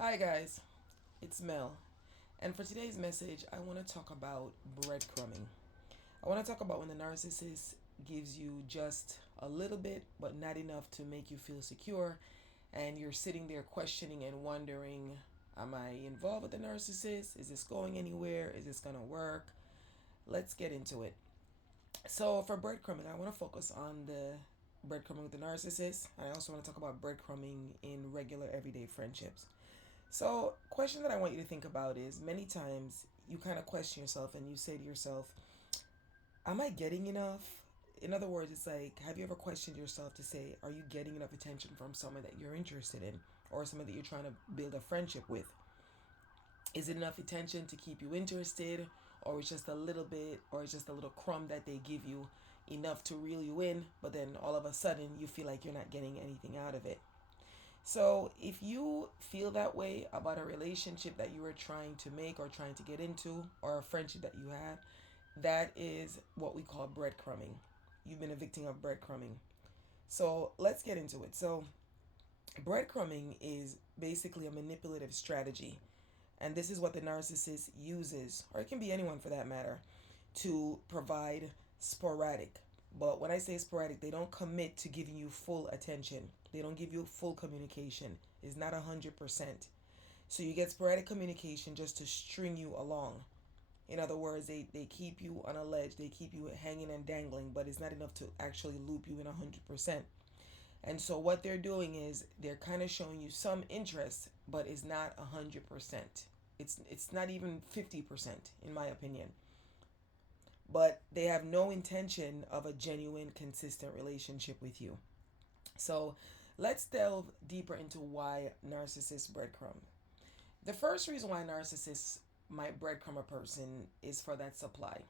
Hi guys, it's Mel, and for today's message, I want to talk about breadcrumbing. I want to talk about when the narcissist gives you just a little bit, but not enough to make you feel secure, and you're sitting there questioning and wondering, am I involved with the narcissist? Is this going anywhere? Is this going to work? Let's get into it. So, for breadcrumbing, I want to focus on the breadcrumbing with the narcissist, and I also want to talk about breadcrumbing in regular everyday friendships. So, question that I want you to think about is many times you kind of question yourself and you say to yourself, am I getting enough? In other words, it's like, have you ever questioned yourself to say, are you getting enough attention from someone that you're interested in or someone that you're trying to build a friendship with? Is it enough attention to keep you interested, or it's just a little bit, or it's just a little crumb that they give you enough to reel you in, but then all of a sudden you feel like you're not getting anything out of it? So, if you feel that way about a relationship that you are trying to make or trying to get into, or a friendship that you have, that is what we call breadcrumbing. You've been a victim of breadcrumbing. So, let's get into it. So, breadcrumbing is basically a manipulative strategy. And this is what the narcissist uses, or it can be anyone for that matter, to provide sporadic. But when I say sporadic, they don't commit to giving you full attention. They don't give you full communication. It's not 100%. So you get sporadic communication just to string you along. In other words, they keep you on a ledge, they keep you hanging and dangling, but it's not enough to actually loop you in 100%. And so what they're doing is they're kind of showing you some interest, but it's not 100%. It's not even 50% in my opinion. But they have no intention of a genuine consistent relationship with you. So, let's delve deeper into why narcissists breadcrumb. The first reason why narcissists might breadcrumb a person is for that supply.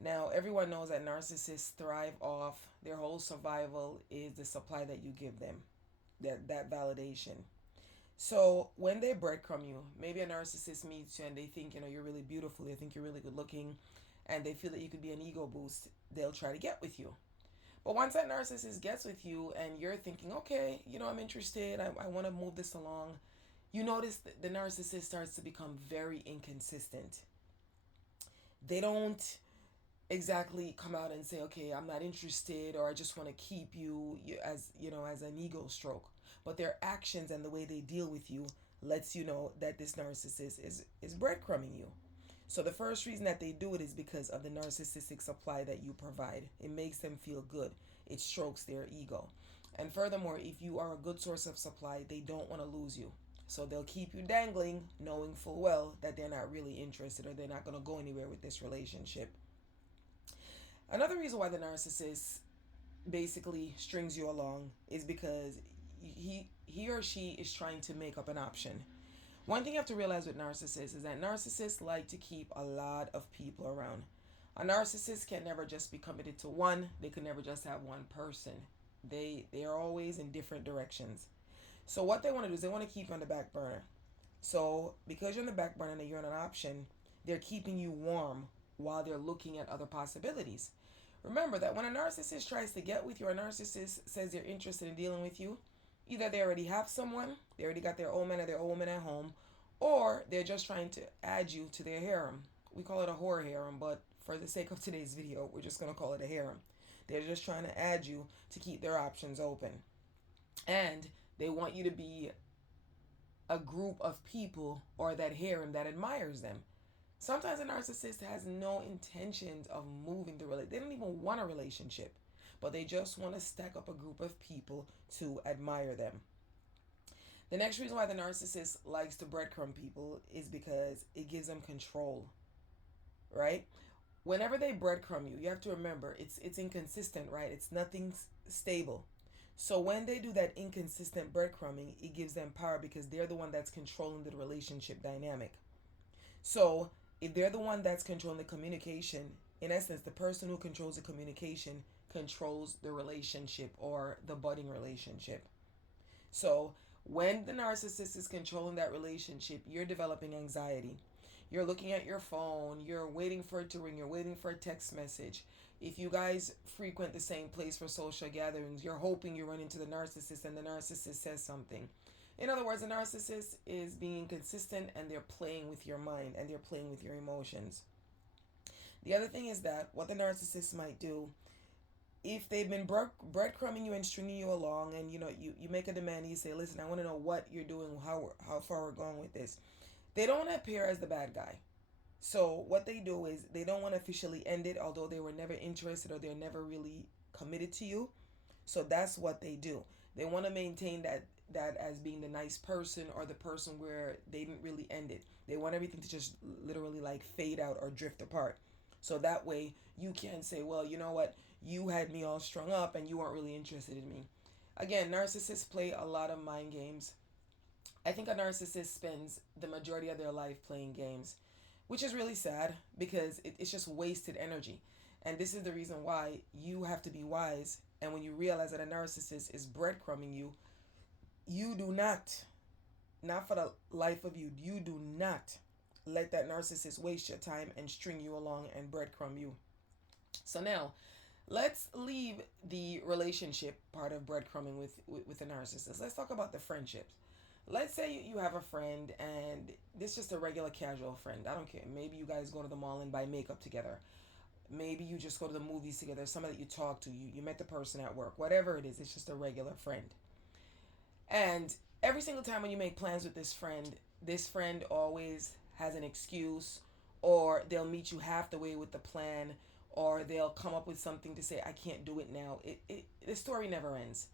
Now, everyone knows that narcissists thrive off their whole survival is the supply that you give them, that validation. So when they breadcrumb you, maybe a narcissist meets you and they think, you're really beautiful, they think you're really good looking, and they feel that you could be an ego boost, they'll try to get with you. But once that narcissist gets with you and you're thinking, okay, I'm interested, I want to move this along, you notice that the narcissist starts to become very inconsistent. They don't exactly come out and say, okay, I'm not interested, or I just want to keep you as as an ego stroke. But their actions and the way they deal with you lets you know that this narcissist is breadcrumbing you. So the first reason that they do it is because of the narcissistic supply that you provide. It makes them feel good. It strokes their ego. And furthermore, if you are a good source of supply, they don't want to lose you. So they'll keep you dangling, knowing full well that they're not really interested or they're not going to go anywhere with this relationship. Another reason why the narcissist basically strings you along is because he or she is trying to make up an option. One thing you have to realize with narcissists is that narcissists like to keep a lot of people around. A narcissist can never just be committed to one. They can never just have one person. They are always in different directions. So what they want to do is they want to keep you on the back burner. So because you're on the back burner and you're on an option, they're keeping you warm while they're looking at other possibilities. Remember that when a narcissist tries to get with you, or a narcissist says they're interested in dealing with you, either they already have someone, they already got their old man or their old woman at home, or they're just trying to add you to their harem. We call it a whore harem, but for the sake of today's video, we're just going to call it a harem. They're just trying to add you to keep their options open. And they want you to be a group of people or that harem that admires them. Sometimes a narcissist has no intentions of moving the relationship. They don't even want a relationship, but they just want to stack up a group of people to admire them. The next reason why the narcissist likes to breadcrumb people is because it gives them control, right? Whenever they breadcrumb you, you have to remember it's inconsistent, right? It's nothing stable. So when they do that inconsistent breadcrumbing, it gives them power because they're the one that's controlling the relationship dynamic. So if they're the one that's controlling the communication, in essence, the person who controls the communication controls the relationship or the budding relationship. So when the narcissist is controlling that relationship, you're developing anxiety. You're looking at your phone, you're waiting for it to ring, you're waiting for a text message. If you guys frequent the same place for social gatherings, you're hoping you run into the narcissist and the narcissist says something. In other words, a narcissist is being inconsistent and they're playing with your mind and they're playing with your emotions. The other thing is that what the narcissist might do, if they've been breadcrumbing you and stringing you along, and you make a demand, you say, listen, I want to know what you're doing, how far we're going with this. They don't want to appear as the bad guy. So what they do is they don't want to officially end it, although they were never interested or they're never really committed to you. So that's what they do. They want to maintain that as being the nice person or the person where they didn't really end it. They want everything to just literally like fade out or drift apart. So that way you can say, well, you know what? You had me all strung up and you weren't really interested in me. Again, narcissists play a lot of mind games. I think a narcissist spends the majority of their life playing games, which is really sad because it's just wasted energy. And this is the reason why you have to be wise. And when you realize that a narcissist is breadcrumbing you, you do not for the life of you, you do not let that narcissist waste your time and string you along and breadcrumb you. So now, let's leave the relationship part of breadcrumbing with a narcissist. Let's talk about the friendships. Let's say you have a friend and this is just a regular casual friend. I don't care. Maybe you guys go to the mall and buy makeup together. Maybe you just go to the movies together. Somebody that you talk to. You met the person at work. Whatever it is, it's just a regular friend. And every single time when you make plans with this friend always has an excuse, or they'll meet you half the way with the plan, or they'll come up with something to say, I can't do it now. The story never ends.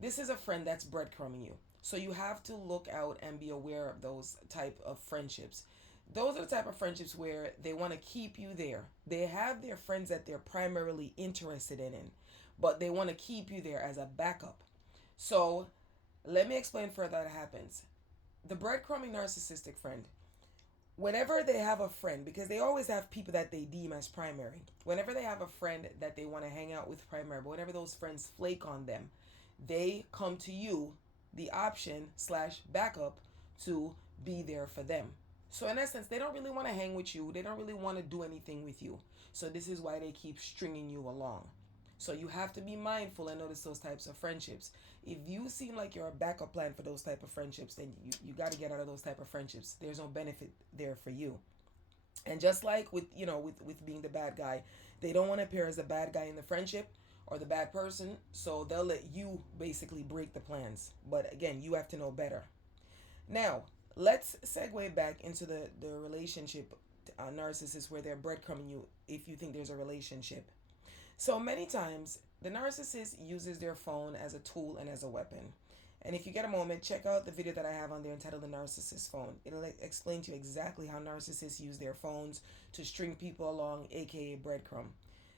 This is a friend that's breadcrumbing you. So you have to look out and be aware of those type of friendships. Those are the type of friendships where they want to keep you there. They have their friends that they're primarily interested in, but they want to keep you there as a backup. So let me explain further how that happens. The breadcrumbing narcissistic friend, whenever they have a friend, because they always have people that they deem as primary, whenever they have a friend that they want to hang out with primary, but whenever those friends flake on them, they come to you, the option slash backup, to be there for them. So in essence, they don't really want to hang with you. They don't really want to do anything with you. So this is why they keep stringing you along. So you have to be mindful and notice those types of friendships. If you seem like you're a backup plan for those type of friendships, then you got to get out of those type of friendships. There's no benefit there for you. And just like with being the bad guy, they don't want to appear as the bad guy in the friendship or the bad person, so they'll let you basically break the plans. But again, you have to know better. Now, let's segue back into the relationship narcissist where they're breadcrumbing you if you think there's a relationship. So many times, the narcissist uses their phone as a tool and as a weapon. And if you get a moment, check out the video that I have on there entitled The Narcissist Phone. It'll explain to you exactly how narcissists use their phones to string people along, aka breadcrumb.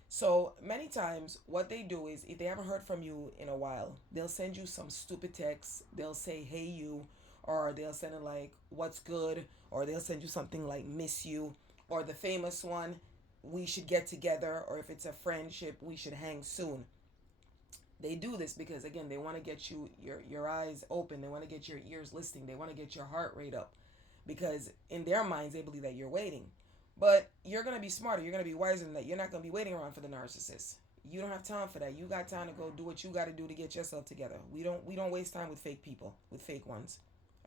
So many times, what they do is if they haven't heard from you in a while, they'll send you some stupid text. They'll say, hey, you, or they'll send it like, what's good, or they'll send you something like, miss you, or the famous one, we should get together, or if it's a friendship, we should hang soon. They do this because again they want to get your eyes open, they want to get your ears listening, they want to get your heart rate up, because in their minds they believe that you're waiting. But you're going to be smarter, you're going to be wiser than that. You're not going to be waiting around for the narcissist. You don't have time for that. You got time to go do what you got to do to get yourself together. We don't waste time with fake people, with fake ones.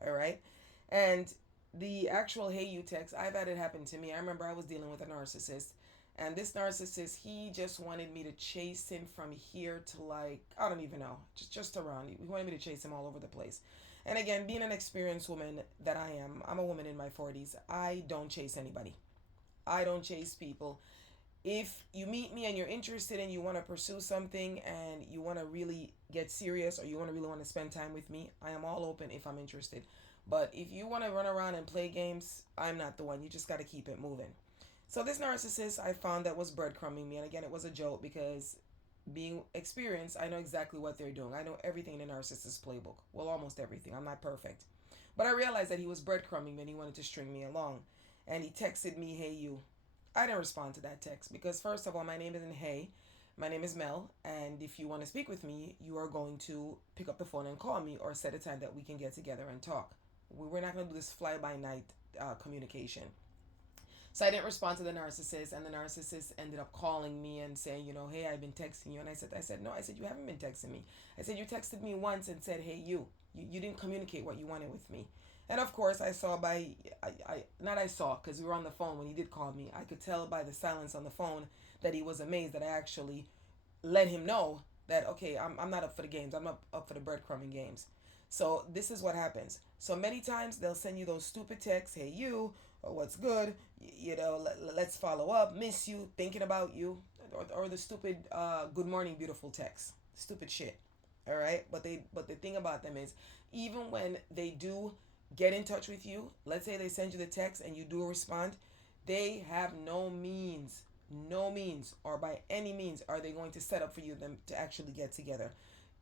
All right? And the actual hey you text, I've had it happen to me. I remember I was dealing with a narcissist, and this narcissist, he just wanted me to chase him from here to like, I don't even know, just around. He wanted me to chase him all over the place. And again, being an experienced woman that I am, I'm a woman in my 40s. I don't chase anybody. I don't chase people. If you meet me and you're interested and you want to pursue something and you want to really get serious, or you want to really want to spend time with me, I am all open if I'm interested. But if you want to run around and play games, I'm not the one. You just got to keep it moving. So this narcissist I found that was breadcrumbing me, and again it was a joke because being experienced, I know exactly what they're doing. I know everything in the narcissist playbook. Well, almost everything. I'm not perfect. But I realized that he was breadcrumbing me and he wanted to string me along. And he texted me, hey you. I didn't respond to that text because first of all, my name isn't Hey. My name is Mel, and if you want to speak with me, you are going to pick up the phone and call me or set a time that we can get together and talk. We're not going to do this fly-by-night communication. So I didn't respond to the narcissist, and the narcissist ended up calling me and saying, hey, I've been texting you. And I said, no. I said, you haven't been texting me. I said, you texted me once and said, hey, you. You didn't communicate what you wanted with me. And of course, I saw by not I saw because we were on the phone when he did call me. I could tell by the silence on the phone that he was amazed that I actually let him know that okay, I'm not up for the games. I'm not up for the breadcrumbing games. So this is what happens. So many times they'll send you those stupid texts, "Hey you," or "What's good?" Let's follow up. Miss you, thinking about you, or the stupid "Good morning, beautiful" text. Stupid shit. All right, but the thing about them is, even when they do get in touch with you, let's say they send you the text and you do respond, they have no means, or by any means, are they going to set up for you them to actually get together.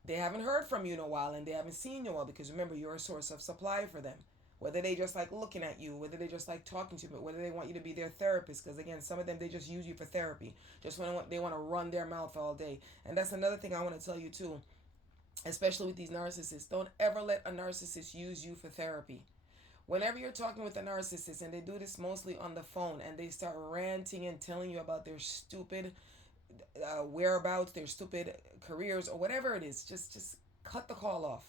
They haven't heard from you in a while and they haven't seen you in a while because remember you're a source of supply for them. Whether they just like looking at you, whether they just like talking to you, but whether they want you to be their therapist, because again, some of them they just use you for therapy, just want they want to run their mouth all day, and that's another thing I want to tell you too, especially with these narcissists. Don't ever let a narcissist use you for therapy. Whenever you're talking with a narcissist, and they do this mostly on the phone, and they start ranting and telling you about their stupid whereabouts, their stupid careers, or whatever it is, just cut the call off.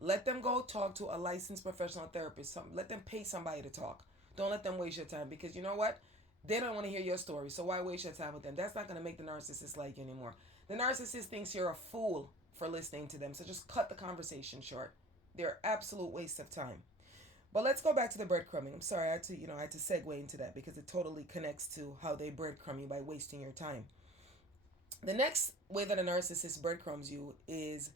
Let them go talk to a licensed professional therapist. Let them pay somebody to talk. Don't let them waste your time because you know what? They don't want to hear your story. So why waste your time with them? That's not going to make the narcissist like you anymore. The narcissist thinks you're a fool for listening to them. So just cut the conversation short. They're absolute waste of time. But let's go back to the breadcrumbing. I'm sorry, I had to segue into that because it totally connects to how they breadcrumb you by wasting your time. The next way that a narcissist breadcrumbs you is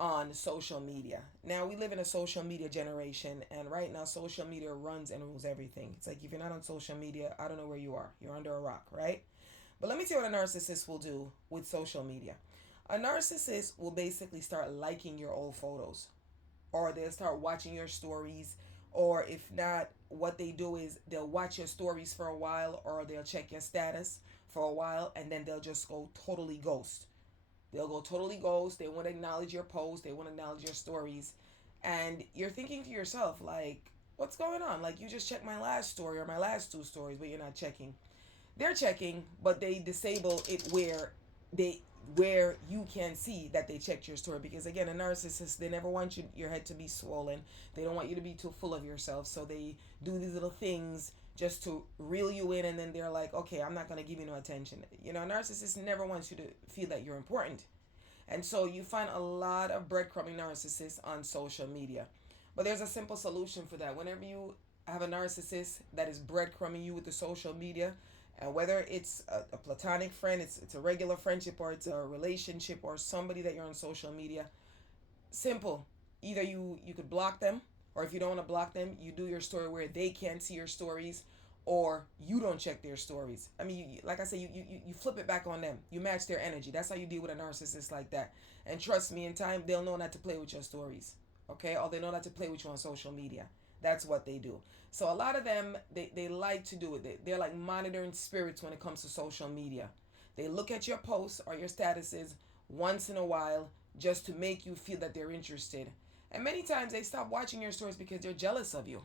on social media. Now we live in a social media generation, and right now social media runs and rules everything. It's like if you're not on social media, I don't know where you are. You're under a rock, right? But let me tell you what a narcissist will do with social media. A narcissist will basically start liking your old photos, or they'll start watching your stories, or if not, what they do is they'll watch your stories for a while, or they'll check your status for a while, and then they'll just go totally ghost. They'll go totally ghost. They won't acknowledge your posts. They won't acknowledge your stories. And you're thinking to yourself, like, what's going on? Like, you just checked my last story or my last two stories, but you're not checking. They're checking, but they disable it they where you can see that they checked your story, because again, a narcissist, they never want your head to be swollen. They don't want you to be too full of yourself, so they do these little things just to reel you in, and then they're like, okay, I'm not going to give you no attention. A narcissist never wants you to feel that you're important. And so you find a lot of breadcrumbing narcissists on social media. But there's a simple solution for that. Whenever you have a narcissist that is breadcrumbing you with the social media, and whether it's a platonic friend, it's a regular friendship, or it's a relationship, or somebody that you're on social media, simple. Either you could block them, or if you don't want to block them, you do your story where they can't see your stories, or you don't check their stories. I mean, like I said, you flip it back on them. You match their energy. That's how you deal with a narcissist like that. And trust me, in time, they'll know not to play with your stories. Okay? Or they know not to play with you on social media. That's what they do. So a lot of them, they like to do it. They're like monitoring spirits when it comes to social media. They look at your posts or your statuses once in a while just to make you feel that they're interested. And many times they stop watching your stories because they're jealous of you.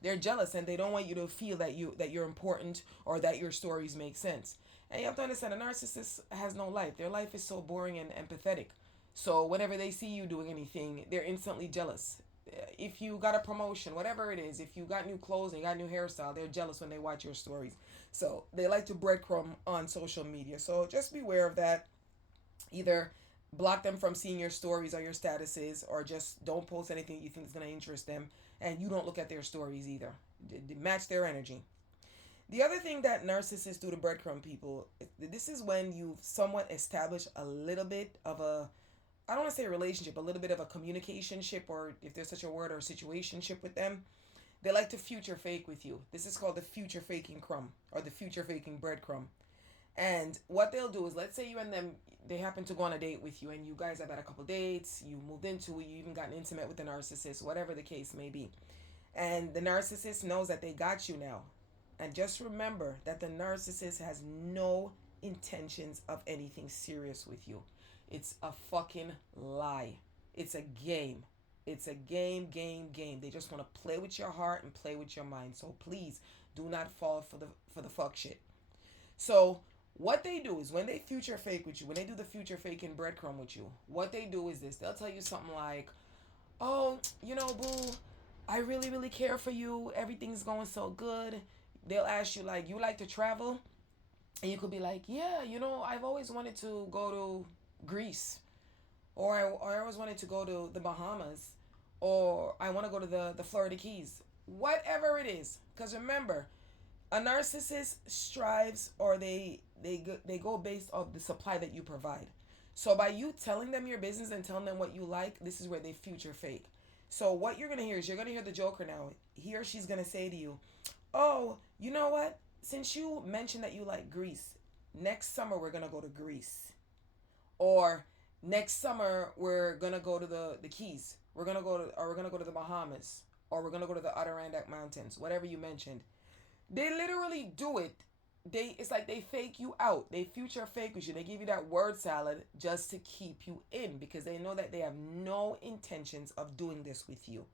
They're jealous and they don't want you to feel that you're important or that your stories make sense. And you have to understand a narcissist has no life. Their life is so boring and pathetic. So whenever they see you doing anything, they're instantly jealous. If you got a promotion, whatever it is, if you got new clothes and you got new hairstyle, they're jealous when they watch your stories. So they like to breadcrumb on social media. So just beware of that. Either block them from seeing your stories or your statuses, or just don't post anything you think is going to interest them, and you don't look at their stories either. Match their energy. The other thing that narcissists do to breadcrumb people, this is when you've somewhat established a little bit of a, I don't want to say a relationship, a little bit of a communication ship, or if there's such a word, or a situation ship with them. They like to future fake with you. This is called the future faking crumb, or the future faking breadcrumb. And what they'll do is, let's say you and them, they happen to go on a date with you, and you guys have had a couple dates, you moved into it, you even gotten intimate with the narcissist, whatever the case may be. And the narcissist knows that they got you now. And just remember that the narcissist has no intentions of anything serious with you. It's a fucking lie. It's a game. It's a game. They just want to play with your heart and play with your mind. So please do not fall for the fuck shit. So what they do is, when they future fake with you, when they do the future faking breadcrumb with you, what they do is this. They'll tell you something like, Oh, boo, I really, really care for you. Everything's going so good. They'll ask you, like, you like to travel? And you could be like, yeah, I've always wanted to go to Greece. Or I always wanted to go to the Bahamas. Or I want to go to the Florida Keys. Whatever it is. Because remember, a narcissist strives, or they go based off the supply that you provide. So by you telling them your business and telling them what you like, this is where they future fake. So what you're gonna hear is, you're gonna hear the Joker now. He or she's gonna say to you, "Oh, you know what? Since you mentioned that you like Greece, next summer we're gonna go to Greece, or next summer we're gonna go to the Keys. We're gonna go to the Bahamas, or we're gonna go to the Adirondack Mountains. Whatever you mentioned." They literally do it. It's like they fake you out. They future fake with you. They give you that word salad just to keep you in, because they know that they have no intentions of doing this with you.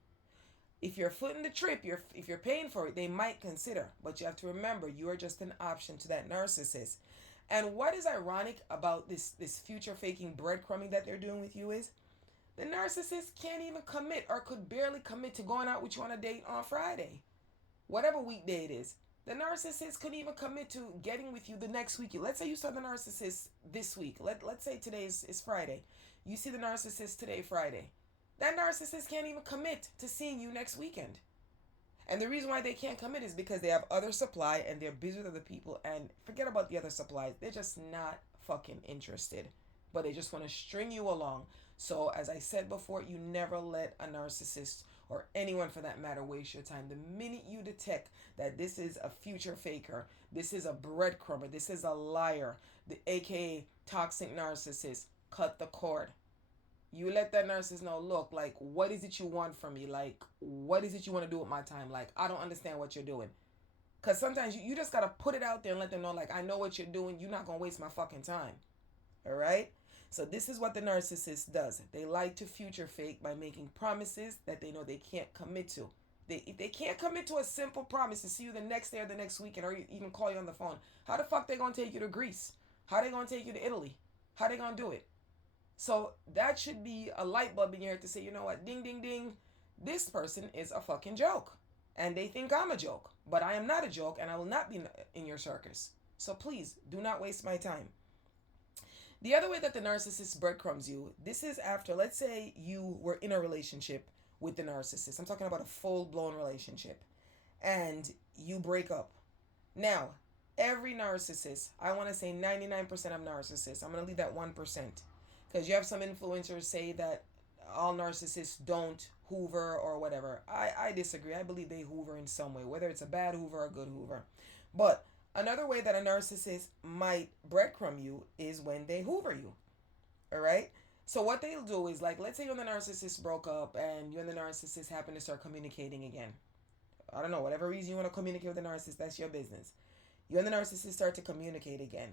If you're footing the trip, if you're paying for it, they might consider. But you have to remember, you are just an option to that narcissist. And what is ironic about this future faking breadcrumbing that they're doing with you is, the narcissist can't even commit, or could barely commit to going out with you on a date on Friday, whatever weekday it is. The narcissist couldn't even commit to getting with you the next week. Let's say you saw the narcissist this week. Let's say today is Friday. You see the narcissist today, Friday. That narcissist can't even commit to seeing you next weekend. And the reason why they can't commit is because they have other supply and they're busy with other people, and forget about the other supplies. They're just not fucking interested. But they just want to string you along. So as I said before, you never let a narcissist, or anyone for that matter, waste your time. The minute you detect that this is a future faker, this is a breadcrumber, this is a liar, the aka toxic narcissist, cut the cord. You let that narcissist know, look, like, what is it you want from me? Like, what is it you want to do with my time? Like, I don't understand what you're doing. Because sometimes you just got to put it out there and let them know, like, I know what you're doing. You're not going to waste my fucking time. All right? So this is what the narcissist does. They like to future fake by making promises that they know they can't commit to. If they can't commit to a simple promise to see you the next day or the next weekend, or even call you on the phone, how the fuck they gonna take you to Greece? How they gonna take you to Italy? How they gonna do it? So that should be a light bulb in your head to say, you know what, ding, ding, ding, this person is a fucking joke. And they think I'm a joke. But I am not a joke, and I will not be in your circus. So please, do not waste my time. The other way that the narcissist breadcrumbs you, this is after, let's say you were in a relationship with the narcissist. I'm talking about a full blown relationship. And you break up. Now, every narcissist, I want to say 99% of narcissists, I'm going to leave that 1%. Because you have some influencers say that all narcissists don't hoover or whatever. I disagree. I believe they hoover in some way, whether it's a bad hoover or a good hoover. But another way that a narcissist might breadcrumb you is when they hoover you. All right? So what they'll do is, like, let's say you and the narcissist broke up and you and the narcissist happen to start communicating again. I don't know, whatever reason you want to communicate with the narcissist, that's your business. You and the narcissist start to communicate again.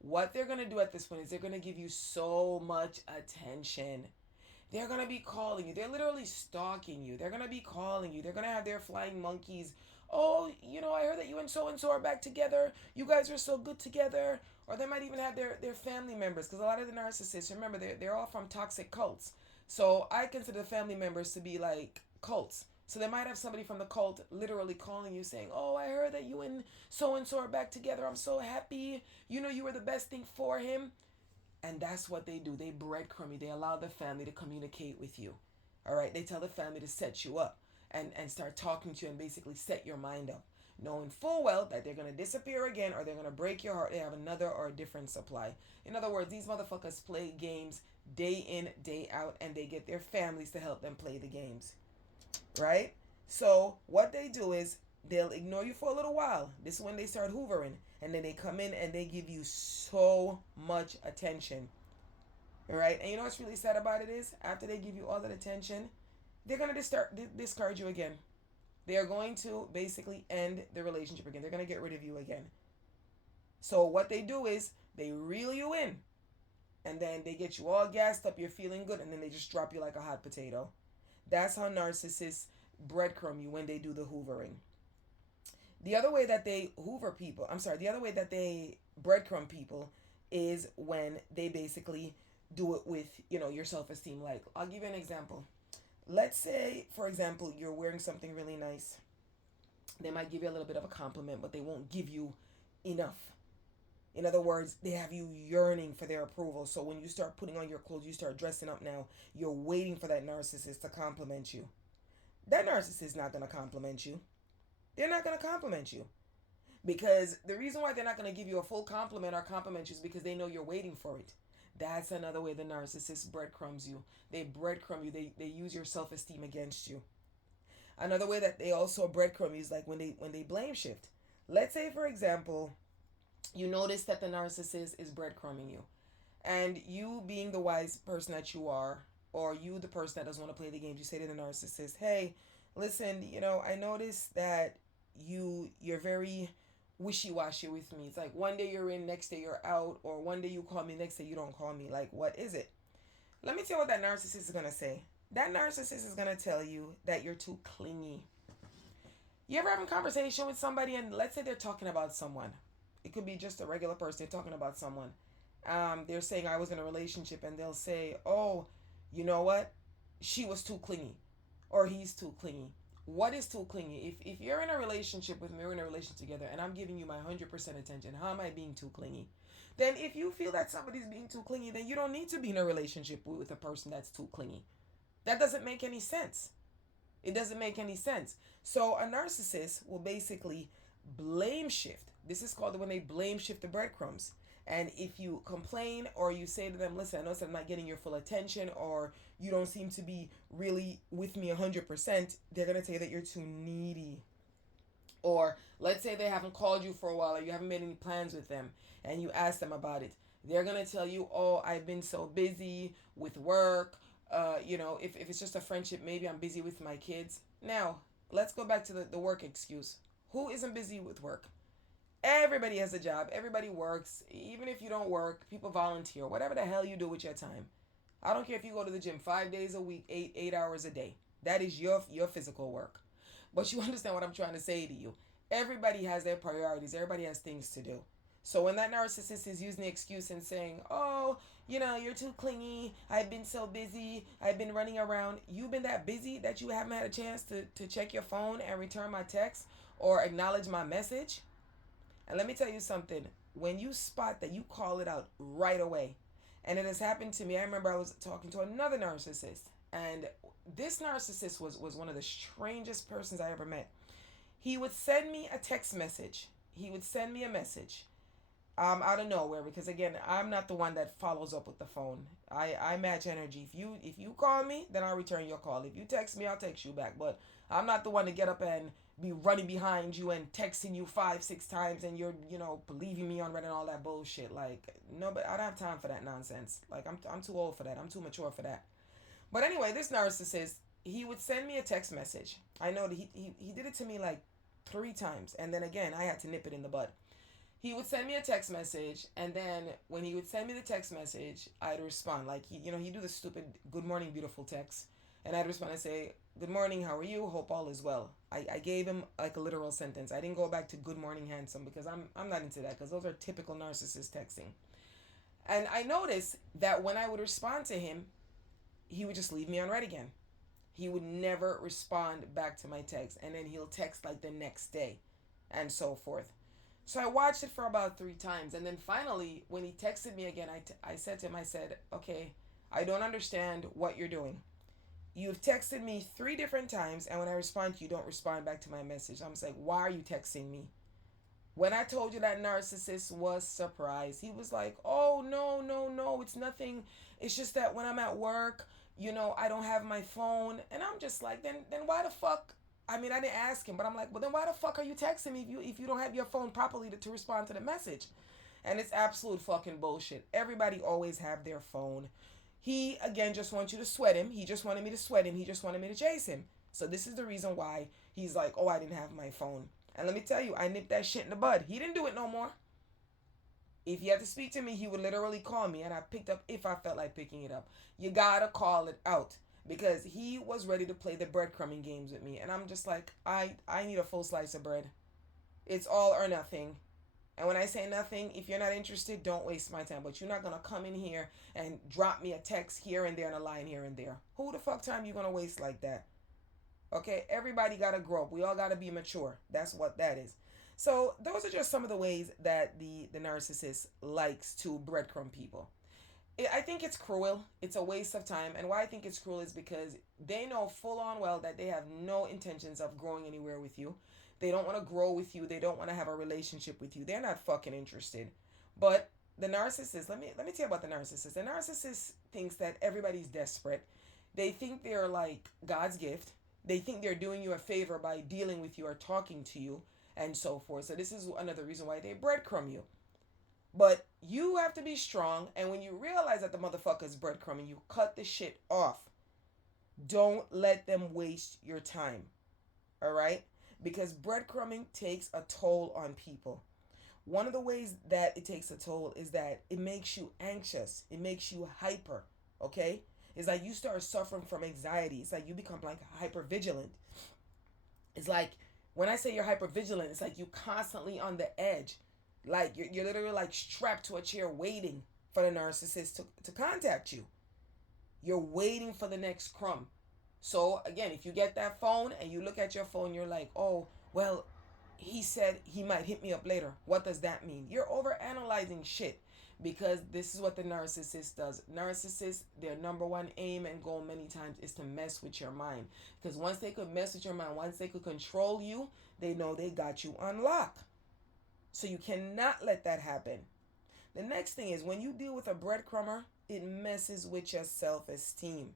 What they're going to do at this point is they're going to give you so much attention. They're going to be calling you. They're literally stalking you. They're going to be calling you. They're going to have their flying monkeys. Oh, I heard that you and so are back together. You guys are so good together. Or they might even have their family members. Because a lot of the narcissists, remember, they're all from toxic cults. So I consider the family members to be like cults. So they might have somebody from the cult literally calling you saying, oh, I heard that you and so are back together. I'm so happy. You were the best thing for him. And that's what they do. They breadcrumb you. They allow the family to communicate with you. All right. They tell the family to set you up and start talking to you and basically set your mind up, knowing full well that they're going to disappear again, or they're going to break your heart. They have another or a different supply. In other words, these motherfuckers play games day in, day out, and they get their families to help them play the games. Right? So what they do is they'll ignore you for a little while. This is when they start hoovering. And then they come in and they give you so much attention. Right? And you know what's really sad about it is, after they give you all that attention, they're going to discard you again. They are going to basically end the relationship again. They're going to get rid of you again. So what they do is they reel you in. And then they get you all gassed up. You're feeling good. And then they just drop you like a hot potato. That's how narcissists breadcrumb you when they do the hoovering. The other way that they the other way that they breadcrumb people is when they basically do it with, your self-esteem. Like, I'll give you an example. Let's say, for example, you're wearing something really nice. They might give you a little bit of a compliment, but they won't give you enough. In other words, they have you yearning for their approval. So when you start putting on your clothes, you start dressing up now, you're waiting for that narcissist to compliment you. That narcissist is not going to compliment you. They're not going to compliment you. Because the reason why they're not going to give you a full compliment or compliment you is because they know you're waiting for it. That's another way the narcissist breadcrumbs you. They breadcrumb you. They use your self-esteem against you. Another way that they also breadcrumb you is like when they blame shift. Let's say, for example, you notice that the narcissist is breadcrumbing you, and you being the wise person that you are, or you the person that doesn't want to play the games, you say to the narcissist, hey, listen, I noticed that you're very wishy-washy with me. It's like one day you're in, next day you're out, or one day you call me, next day you don't call me. Like, what is it? Let me tell you what that narcissist is going to say. That narcissist is going to tell you that you're too clingy. You ever having a conversation with somebody, and let's say they're talking about someone. It could be just a regular person. They're talking about someone. They're saying I was in a relationship, and they'll say, oh, you know what? She was too clingy, or he's too clingy. What is too clingy? If you're in a relationship with me, we're in a relationship together, and I'm giving you my 100% attention, how am I being too clingy? Then if you feel that somebody's being too clingy, then you don't need to be in a relationship with a person that's too clingy. That doesn't make any sense. It doesn't make any sense. So a narcissist will basically blame shift. This is called when they blame shift the breadcrumbs. And if you complain or you say to them, listen, I know I'm not getting your full attention, or you don't seem to be really with me 100%, they're going to tell you that you're too needy. Or let's say they haven't called you for a while, or you haven't made any plans with them, and you ask them about it. They're going to tell you, oh, I've been so busy with work. If it's just a friendship, maybe I'm busy with my kids. Now, let's go back to the work excuse. Who isn't busy with work? Everybody has a job. Everybody works. Even if you don't work, people volunteer. Whatever the hell you do with your time. I don't care if you go to the gym 5 days a week, eight hours a day. That is your physical work. But you understand what I'm trying to say to you. Everybody has their priorities. Everybody has things to do. So when that narcissist is using the excuse and saying, oh, you're too clingy. I've been so busy. I've been running around. You've been that busy that you haven't had a chance to check your phone and return my text or acknowledge my message. And let me tell you something. When you spot that, you call it out right away. And it has happened to me. I remember I was talking to another narcissist. And this narcissist was one of the strangest persons I ever met. He would send me a text message. He would send me a message out of nowhere, because again, I'm not the one that follows up with the phone. I match energy. If you call me, then I'll return your call. If you text me, I'll text you back. But I'm not the one to get up and be running behind you and texting you 5-6 times, and you're believing me on red and all that bullshit. Like, no, but I don't have time for that nonsense. Like, I'm too old for that. I'm too mature for that. But anyway, this narcissist, he would send me a text message. I know that he did it to me like 3 times, and then again I had to nip it in the bud. He would send me a text message, and then when he would send me the text message, I'd respond. Like, he'd do the stupid good morning beautiful text, and I'd respond and say, good morning, how are you, hope all is well. I gave him like a literal sentence. I didn't go back to good morning handsome, because I'm not into that, because those are typical narcissist texting. And I noticed that when I would respond to him, he would just leave me on red again. He would never respond back to my text, and then he'll text like the next day and so forth. So I watched it for about 3 times, and then finally, when he texted me again, I said to him, I said, okay, I don't understand what you're doing. You've texted me 3 different times, and when I respond to you, don't respond back to my message. I'm just like, why are you texting me? When I told you that narcissist was surprised, he was like, oh, no, no, no, it's nothing. It's just that when I'm at work, I don't have my phone. And I'm just like, then why the fuck? I mean, I didn't ask him, but I'm like, well, then why the fuck are you texting me if you don't have your phone properly to respond to the message? And it's absolute fucking bullshit. Everybody always have their phone. He, again, just wants you to sweat him. He just wanted me to sweat him. He just wanted me to chase him. So this is the reason why he's like, oh, I didn't have my phone. And let me tell you, I nipped that shit in the bud. He didn't do it no more. If he had to speak to me, he would literally call me, and I picked up if I felt like picking it up. You gotta call it out, because he was ready to play the breadcrumbing games with me. And I'm just like, I need a full slice of bread. It's all or nothing. And when I say nothing, if you're not interested, don't waste my time. But you're not gonna come in here and drop me a text here and there and a line here and there. Who the fuck time you gonna waste like that? Okay, everybody gotta grow up. We all gotta be mature. That's what that is. So those are just some of the ways that the narcissist likes to breadcrumb people. I think it's cruel. It's a waste of time. And why I think it's cruel is because they know full on well that they have no intentions of growing anywhere with you. They don't want to grow with you. They don't want to have a relationship with you. They're not fucking interested. But the narcissist, let me tell you about the narcissist. The narcissist thinks that everybody's desperate. They think they're like God's gift. They think they're doing you a favor by dealing with you or talking to you and so forth. So this is another reason why they breadcrumb you. But you have to be strong, and when you realize that the motherfucker's breadcrumbing, you cut the shit off. Don't let them waste your time. All right? Because breadcrumbing takes a toll on people. One of the ways that it takes a toll is that it makes you anxious. It makes you hyper. Okay? It's like you start suffering from anxiety. It's like you become like hyper vigilant. It's like when I say you're hyper vigilant, it's like you constantly on the edge. Like you're literally like strapped to a chair waiting for the narcissist to contact you. You're waiting for the next crumb. So again, if you get that phone and you look at your phone, you're like, oh, well, he said he might hit me up later. What does that mean? You're over analyzing shit, because this is what the narcissist does. Narcissists, their number one aim and goal many times is to mess with your mind. Because once they could mess with your mind, once they could control you, they know they got you on lock. So you cannot let that happen. The next thing is when you deal with a breadcrumber, it messes with your self-esteem.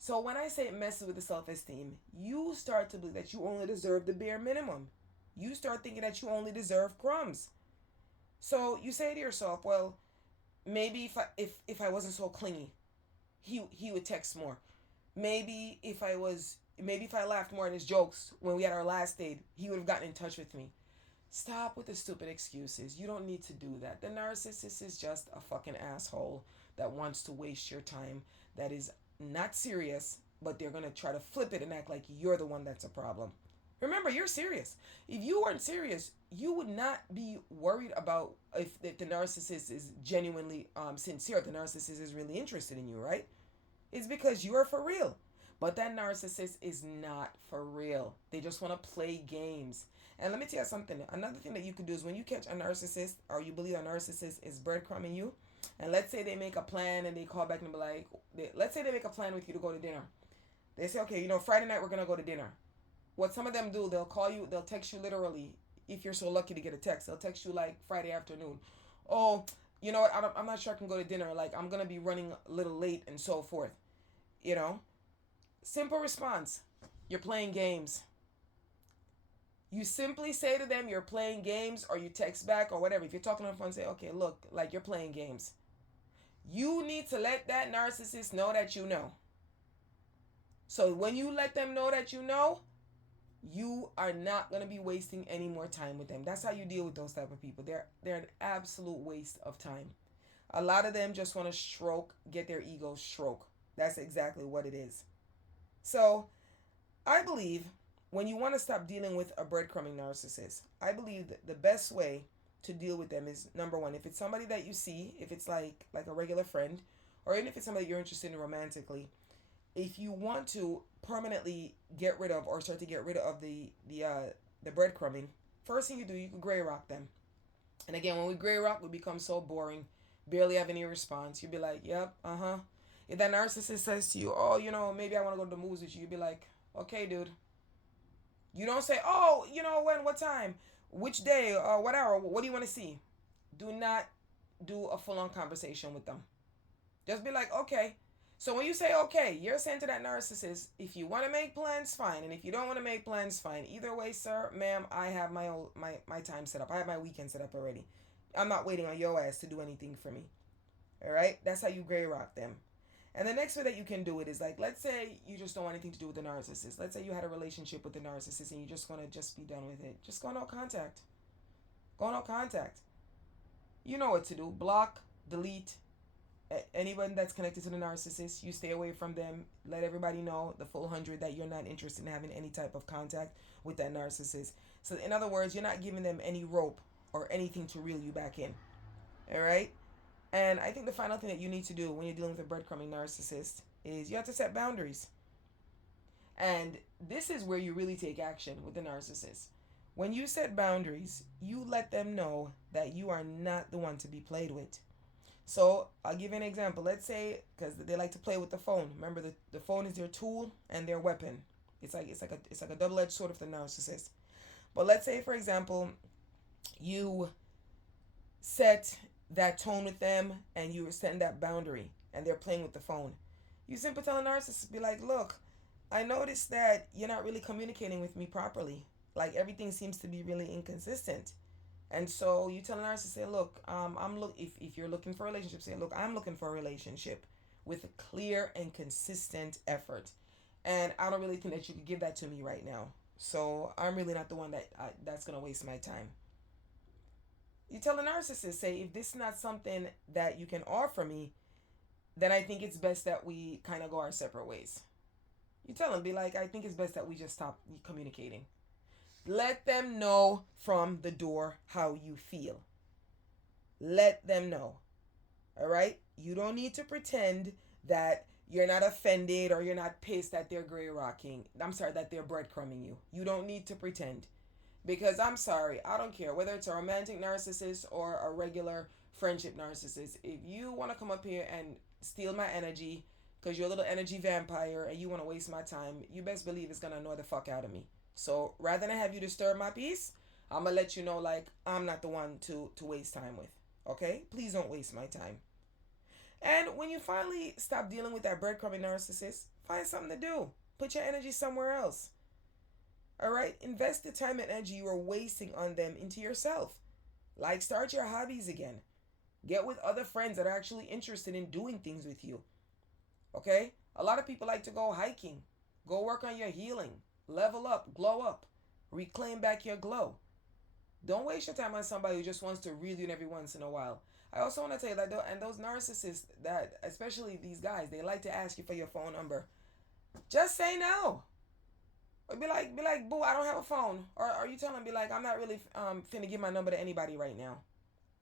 So when I say it messes with the self-esteem, you start to believe that you only deserve the bare minimum. You start thinking that you only deserve crumbs. So you say to yourself, well, maybe if I wasn't so clingy, he would text more. Maybe if I laughed more at his jokes when we had our last date, he would have gotten in touch with me. Stop with the stupid excuses. You don't need to do that. The narcissist is just a fucking asshole that wants to waste your time, that is not serious, but they're going to try to flip it and act like you're the one that's a problem. Remember, you're serious. If you weren't serious, you would not be worried about if the narcissist is genuinely sincere, if the narcissist is really interested in you, right? It's because you are for real. But that narcissist is not for real. They just want to play games. And let me tell you something. Another thing that you could do is when you catch a narcissist, or you believe a narcissist is breadcrumbing you, and let's say they make a plan and they call back and be like, let's say they make a plan with you to go to dinner. They say, okay, Friday night we're going to go to dinner. What some of them do, they'll call you, they'll text you literally, if you're so lucky to get a text. They'll text you like Friday afternoon. Oh, you know what, I'm not sure I can go to dinner. Like, I'm going to be running a little late and so forth. Simple response. You're playing games. You simply say to them you're playing games, or you text back or whatever. If you're talking on the phone, say, okay, look, like you're playing games. You need to let that narcissist know that you know. So when you let them know that you know, you are not going to be wasting any more time with them. That's how you deal with those type of people. They're an absolute waste of time. A lot of them just want to get their ego stroke. That's exactly what it is. So I believe when you want to stop dealing with a breadcrumbing narcissist, I believe that the best way to deal with them is, number one, if it's somebody that you see, if it's like a regular friend, or even if it's somebody you're interested in romantically, if you want to permanently get rid of or start to get rid of the breadcrumbing, first thing you do, you can gray rock them. And again, when we gray rock, we become so boring, barely have any response. You'd be like, yep, uh-huh. If that narcissist says to you, oh, maybe I want to go to the movies with you, you'd be like, okay, dude. You don't say, oh, when, what time, which day, what hour, what do you want to see? Do not do a full-on conversation with them. Just be like, okay. So when you say okay, you're saying to that narcissist, if you want to make plans, fine. And if you don't want to make plans, fine. Either way, sir, ma'am, I have my time set up. I have my weekend set up already. I'm not waiting on your ass to do anything for me. All right? That's how you gray rock them. And the next way that you can do it is like, let's say you just don't want anything to do with the narcissist. Let's say you had a relationship with the narcissist and you just want to just be done with it. Just go no contact. Go no contact. You know what to do. Block, delete. Anyone that's connected to the narcissist, you stay away from them. Let everybody know, the full 100, that you're not interested in having any type of contact with that narcissist. So in other words, you're not giving them any rope or anything to reel you back in. All right? And I think the final thing that you need to do when you're dealing with a breadcrumbing narcissist is you have to set boundaries. And this is where you really take action with the narcissist. When you set boundaries, you let them know that you are not the one to be played with. So I'll give you an example. Let's say, because they like to play with the phone. Remember, the phone is their tool and their weapon. It's like a double-edged sword of the narcissist. But let's say, for example, you set that tone with them and you setting that boundary and they're playing with the phone. You simply tell a narcissist, be like, look, I noticed that you're not really communicating with me properly. Like everything seems to be really inconsistent. And so you tell a narcissist, say, look, if you're looking for a relationship, say, look, I'm looking for a relationship with a clear and consistent effort. And I don't really think that you could give that to me right now. So I'm really not the one that's gonna waste my time. You tell the narcissist, say, if this is not something that you can offer me, then I think it's best that we kind of go our separate ways. You tell them, be like, I think it's best that we just stop communicating. Let them know from the door how you feel. Let them know. All right? You don't need to pretend that you're not offended or you're not pissed that they're gray rocking. I'm sorry, that they're breadcrumbing you. You don't need to pretend. Because I'm sorry, I don't care whether it's a romantic narcissist or a regular friendship narcissist. If you want to come up here and steal my energy because you're a little energy vampire and you want to waste my time, you best believe it's going to annoy the fuck out of me. So rather than have you disturb my peace, I'm going to let you know, like, I'm not the one to waste time with. Okay? Please don't waste my time. And when you finally stop dealing with that breadcrumbing narcissist, find something to do. Put your energy somewhere else. All right? Invest the time and energy you are wasting on them into yourself. Like, start your hobbies again. Get with other friends that are actually interested in doing things with you. Okay? A lot of people like to go hiking. Go work on your healing. Level up. Glow up. Reclaim back your glow. Don't waste your time on somebody who just wants to reel you in every once in a while. I also want to tell you that, and those narcissists, that especially these guys, they like to ask you for your phone number. Just say no. Or be like, boo, I don't have a phone. Or you tell them, be like, I'm not really finna give my number to anybody right now.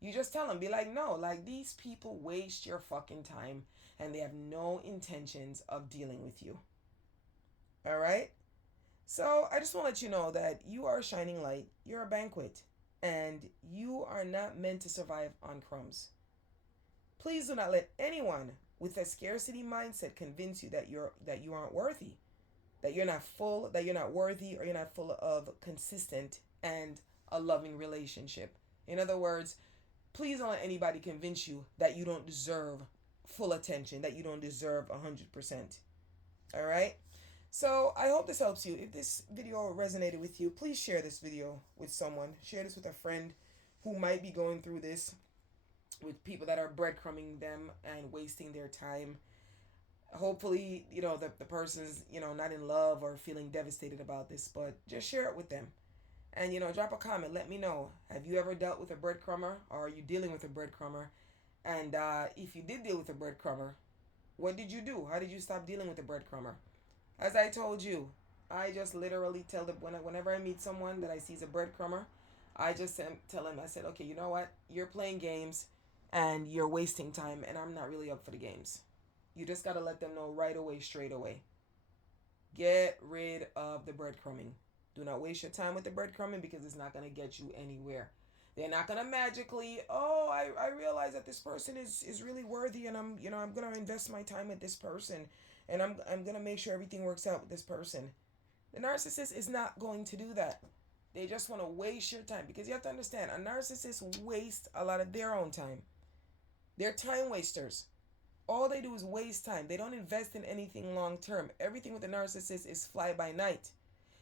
You just tell them, be like, no, like these people waste your fucking time and they have no intentions of dealing with you. All right? So I just want to let you know that you are a shining light. You're a banquet. And you are not meant to survive on crumbs. Please do not let anyone with a scarcity mindset convince you that you aren't worthy, that you're not full, that you're not worthy, or you're not full of consistent and a loving relationship. In other words, please don't let anybody convince you that you don't deserve full attention, that you don't deserve 100%. All right? So I hope this helps you. If this video resonated with you, please share this video with someone. Share this with a friend who might be going through this, with people that are breadcrumbing them and wasting their time. Hopefully, the person's, not in love or feeling devastated about this, but just share it with them. And, drop a comment. Let me know. Have you ever dealt with a breadcrumber, or are you dealing with a breadcrumber? And if you did deal with a breadcrumber, what did you do? How did you stop dealing with a breadcrumber? As I told you, I just literally tell them, whenever I meet someone that I see as a breadcrumber, I just tell them, I said, okay, you know what? You're playing games and you're wasting time, and I'm not really up for the games. You just got to let them know right away, straight away. Get rid of the breadcrumbing. Do not waste your time with the breadcrumbing, because it's not going to get you anywhere. They're not going to magically, I realize that this person is really worthy, and I'm going to invest my time with this person, and I'm going to make sure everything works out with this person. The narcissist is not going to do that. They just want to waste your time, because you have to understand, a narcissist wastes a lot of their own time. They're time wasters. All they do is waste time. They don't invest in anything long term. Everything with the narcissist is fly by night.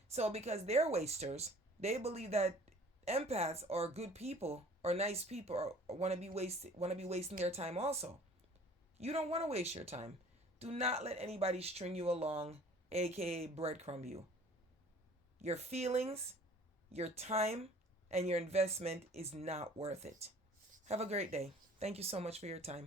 So because they're wasters, they believe that empaths are good people or nice people, or want to be wasting their time also. You don't want to waste your time. Do not let anybody string you along, aka breadcrumb you. Your feelings, your time, and your investment is not worth it. Have a great day. Thank you so much for your time.